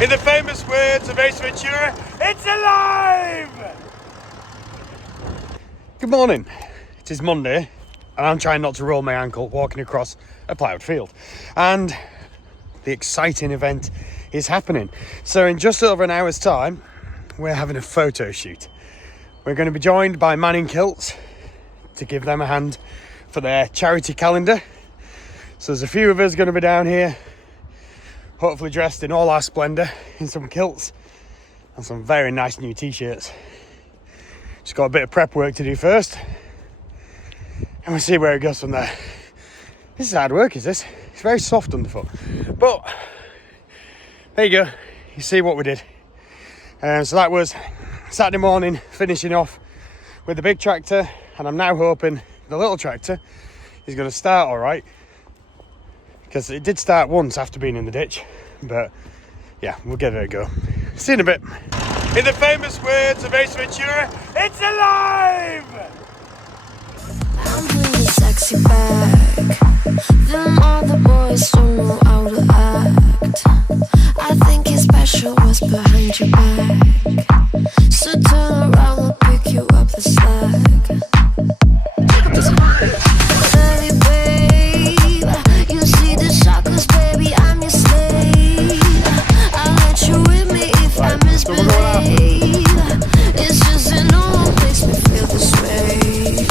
In the famous words of Ace Ventura, it's alive! Good morning. It is Monday, and I'm trying not to roll my ankle walking across a ploughed field. And the exciting event is happening. So in just over an hour's time, we're having a photo shoot. We're going to be joined by Kilts to give them a hand for their charity calendar. So there's a few of us going to be down here, hopefully dressed in all our splendour, in some kilts and some very nice new t-shirts. Just got a bit of prep work to do first, and we'll see where it goes from there. This is hard work, is this? It's very soft underfoot, but there you go. You see what we did. So that was Saturday morning, finishing off with the big tractor, and I'm now hoping the little tractor is going to start all right, because it did start once after being in the ditch. But yeah, we'll give it a go. See you in a bit. In the famous words of Ace Ventura, it's alive! I'm with a sexy bag. Them other boys don't know how to act. I think it's special what's behind your back. So turn around, I'll pick you up the slack. Baby, babe, you see the shockers, baby, I'm your slave. I'll let you with me if I misbehave. It's just that no one makes me feel this way.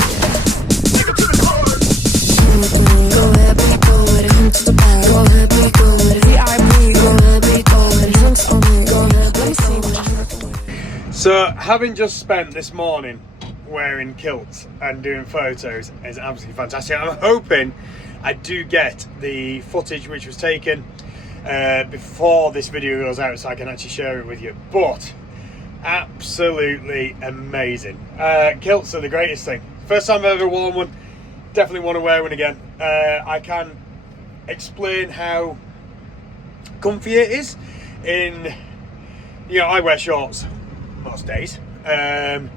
Go ahead, be go with it, him to the back. Go ahead, be go with it, VIP. Go ahead, be go with it, him on me. Go ahead, let me see. So, having just spent this morning wearing kilts and doing photos is absolutely fantastic. I'm hoping I do get the footage which was taken before this video goes out, so I can actually share it with you. But absolutely amazing. Kilts are the greatest thing. First time I've ever worn one. Definitely want to wear one again. I can't explain how comfy it is. I wear shorts most days, and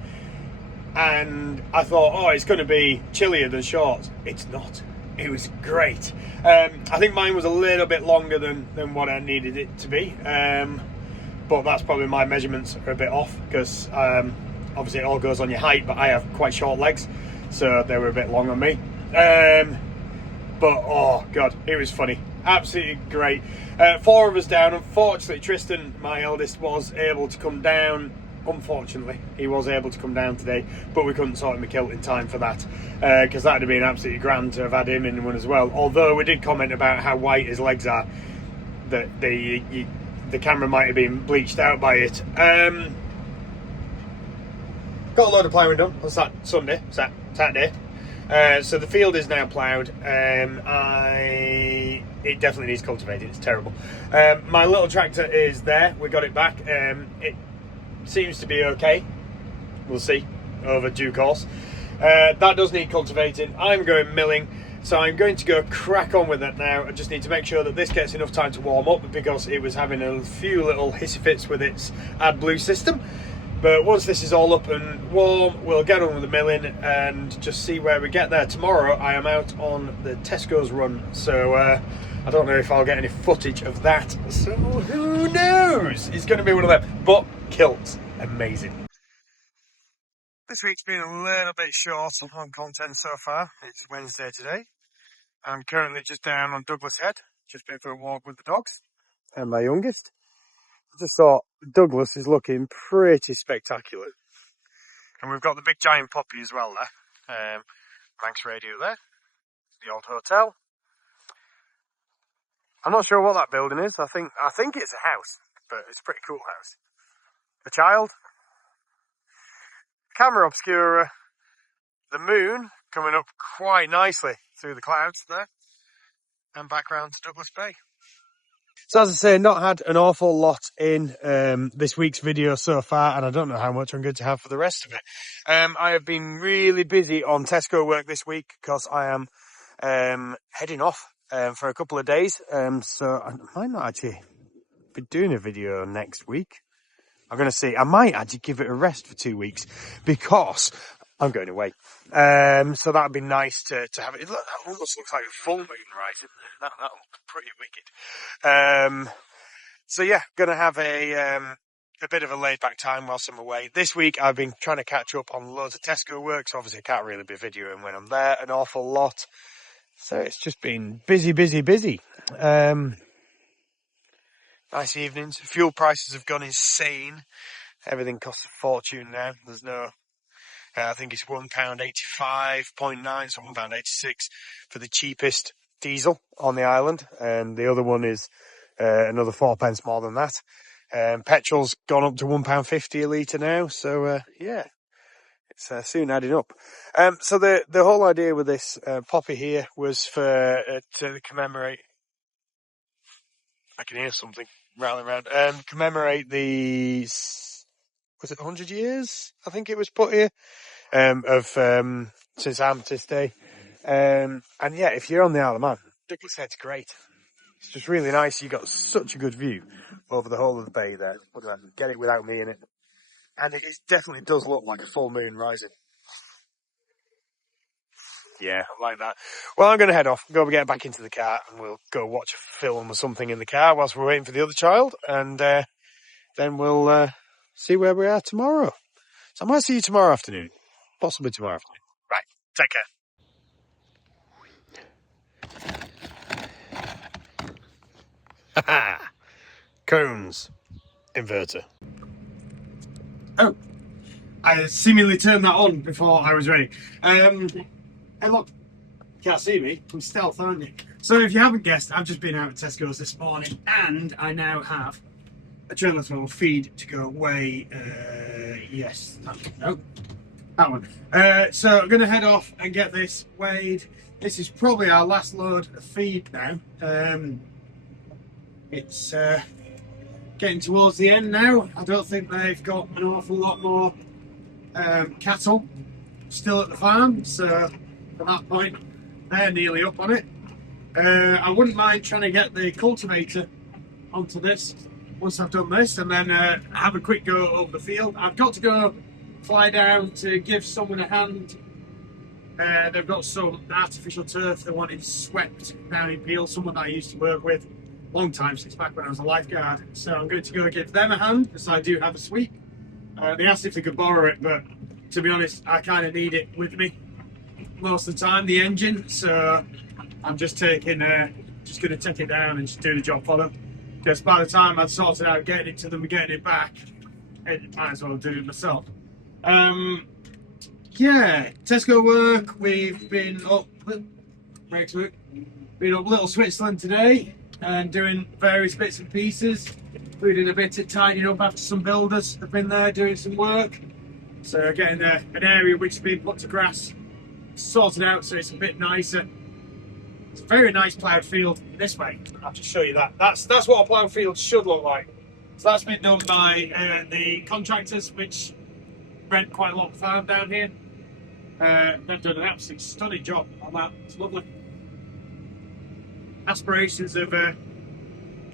I thought, oh, it's going to be chillier than shorts. It's not. It was great. I think mine was a little bit longer than what I needed it to be, but that's probably my measurements are a bit off, because obviously it all goes on your height, but I have quite short legs, so they were a bit long on me. But oh god, it was funny. Absolutely great. 4 of us down. Unfortunately, Tristan, my eldest, was able to come down. Unfortunately, he was able to come down today, but we couldn't sort him a kilt in time for that, because that would have been absolutely grand to have had him in one as well. Although we did comment about how white his legs are, that the camera might have been bleached out by it. Got a load of ploughing done on Saturday. So the field is now ploughed. It definitely needs cultivating. It's terrible. My little tractor is there. We got it back. It seems to be okay. We'll see over due course. That does need cultivating. I'm going milling, so I'm going to go crack on with it now. I just need to make sure that this gets enough time to warm up, because it was having a few little hissy fits with its AdBlue system. But once this is all up and warm, we'll get on with the milling and just see where we get there. Tomorrow I am out on the Tescos run, so I don't know if I'll get any footage of that. So who knows? It's going to be one of them. But kilts, amazing. This week's been a little bit short on content so far. It's Wednesday today. I'm currently just down on Douglas Head, just been for a walk with the dogs and my youngest. I just thought Douglas is looking pretty spectacular. And we've got the big giant poppy as well there. Manx radio there. The old hotel. I'm not sure what that building is. I think it's a house, but it's a pretty cool house. A child. Camera obscura. The moon coming up quite nicely through the clouds there. And back round to Douglas Bay. So as I say, not had an awful lot in this week's video so far, and I don't know how much I'm going to have for the rest of it. I have been really busy on Tesco work this week, because I am heading off for a couple of days, so I might not actually be doing a video next week. I'm going to see. I might actually give it a rest for 2 weeks, because I'm going away. So that would be nice to have it. Look, that almost looks like a full moon right in there. That looks pretty wicked. So yeah, gonna have a bit of a laid back time whilst I'm away. This week I've been trying to catch up on loads of Tesco work, so obviously I can't really be videoing when I'm there an awful lot. So it's just been busy. Nice evenings. Fuel prices have gone insane. Everything costs a fortune now. There's no, I think it's £1.85.9, so £1.86 for the cheapest diesel on the island, and the other one is another 4p more than that. Petrol's gone up to £1.50 a litre now, so yeah, it's soon adding up. So the whole idea with this poppy here was for to commemorate. I can hear something rattling around. Commemorate the, was it 100 years? I think it was put here of since Armistice Day. And yeah, if you're on the Isle of Man, Douglas Head's great. It's just really nice. You got such a good view over the whole of the bay there. Get it without me in it. And it definitely does look like a full moon rising. Yeah, I like that. Well, I'm going to head off, go get back into the car, and we'll go watch a film or something in the car whilst we're waiting for the other child. And then we'll see where we are tomorrow. So I might see you tomorrow afternoon. Possibly tomorrow afternoon. Right, take care. Cones. Inverter. Oh, I seemingly turned that on before I was ready. Hey look, you can't see me, I'm stealth, aren't you? So if you haven't guessed, I've just been out at Tesco's this morning, and I now have a trailer throttle feed to go away. Yes, that one. So I'm going to head off and get this weighed. This is probably our last load of feed now. It's getting towards the end now. I don't think they've got an awful lot more cattle still at the farm, so at that point they're nearly up on it. I wouldn't mind trying to get the cultivator onto this once I've done this, and then have a quick go over the field. I've got to go fly down to give someone a hand. They've got some artificial turf they wanted swept down in Peel, someone that I used to work with a long time, since back when I was a lifeguard. So I'm going to go give them a hand, because I do have a sweep. They asked if they could borrow it, but to be honest, I kind of need it with me most of the time, the engine, so I'm just taking just going to take it down and just do the job for them, because by the time I'd sorted out getting it to them and getting it back, I might as well do it myself. Yeah, Tesco work, we've been up Little Switzerland today and doing various bits and pieces, including a bit of tidying up after some builders have been there doing some work. So getting an area which has been put to grass sorted out so it's a bit nicer. It's a very nice ploughed field this way. I'll just show you that. That's what a ploughed field should look like. So that's been done by the contractors which rent quite a lot of farm down here. They've done an absolutely stunning job on that. It's lovely. Aspirations of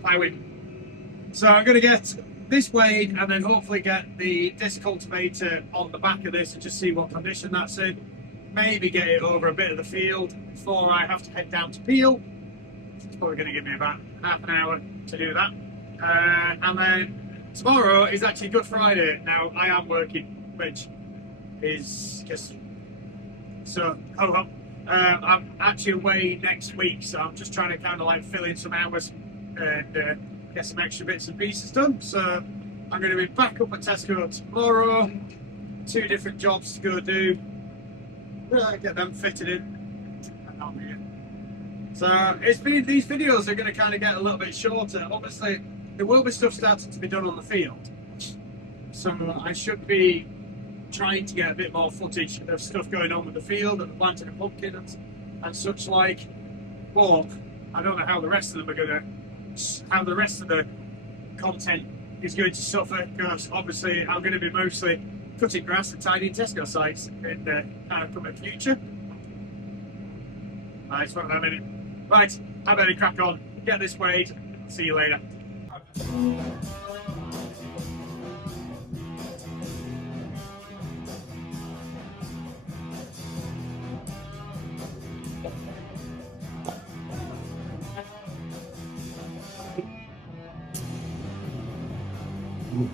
ploughing. So I'm going to get this weighed and then hopefully get the disc cultivator on the back of this and just see what condition that's in. Maybe get it over a bit of the field before I have to head down to Peel. It's probably going to give me about half an hour to do that. And then tomorrow is actually Good Friday. Now I am working, which is just so ho ho. I'm actually away next week, so I'm just trying to kind of like fill in some hours and get some extra bits and pieces done. So I'm going to be back up at Tesco tomorrow. 2 different jobs to go do. Get them fitted in. And I'm here. So it's been, these videos are going to kind of get a little bit shorter. Obviously, there will be stuff starting to be done on the field. So I should be trying to get a bit more footage of stuff going on with the field and planting a pumpkin and such like. But I don't know how the rest of them are going to, how the rest of the content is going to suffer, because obviously I'm going to be mostly cutting grass and tidying Tesco sites in the kind of coming future. Right, for that minute. Right, I better crack on, get this weighed, see you later. There's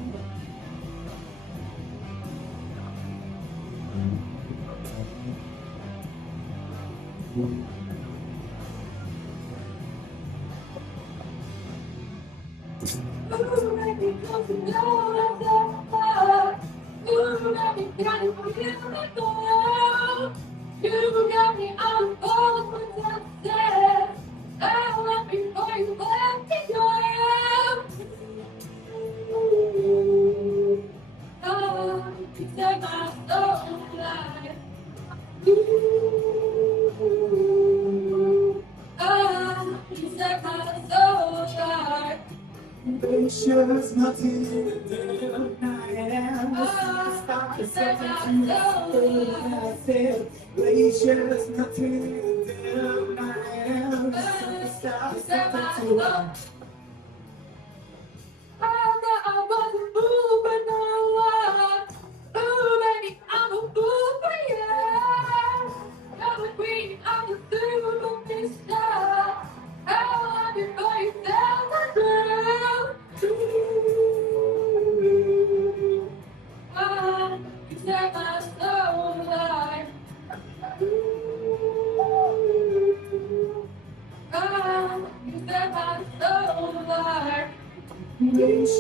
nothing that I am. There's nothing that I am. I was a fool, but now ooh, baby, I'm a fool for you. You're the queen, I'm the super mister. I'll love you for you down the road. You set my soul alive. You set my soul alive.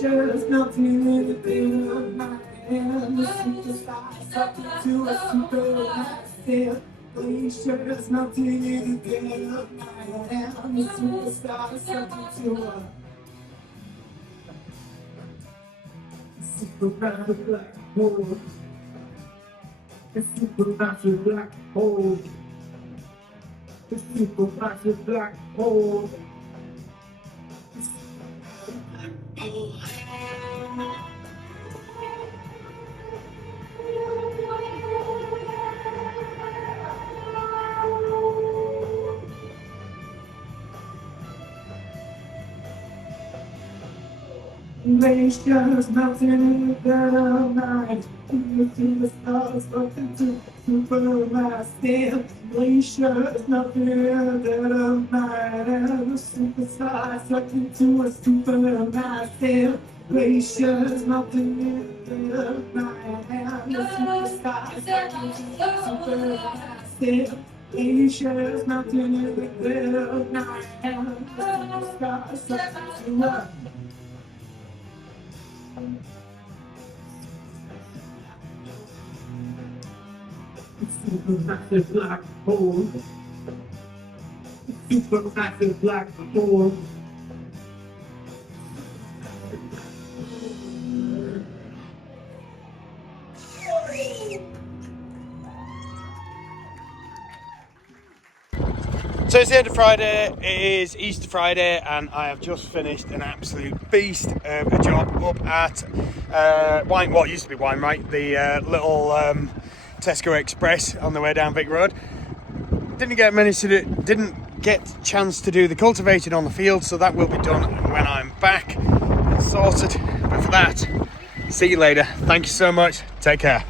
There's nothing to do. I am a superstar, something to a superstar. There's nothing to do. I am a superstar, something to a supermassive black hole. A supermassive black hole. A supermassive black hole. Glaciers melting in the dead of night. You see the stars floating to supermassive. Glaciers melting in the dead of night, and the superstars floating to a supermassive. Glaciers melting in the dead of night, and the superstars floating to a supermassive. Glaciers melting in the dead of night, and the superstars floating to a supermassive black hole. Supermassive black hole. So it's the end of Friday, it is Easter Friday, and I have just finished an absolute beast of a job up at what used to be Wine, right? The little Tesco Express on the way down Vic Road. Didn't get chance to do the cultivating on the field, so that will be done when I'm back and sorted. But for that, see you later. Thank you so much. Take care.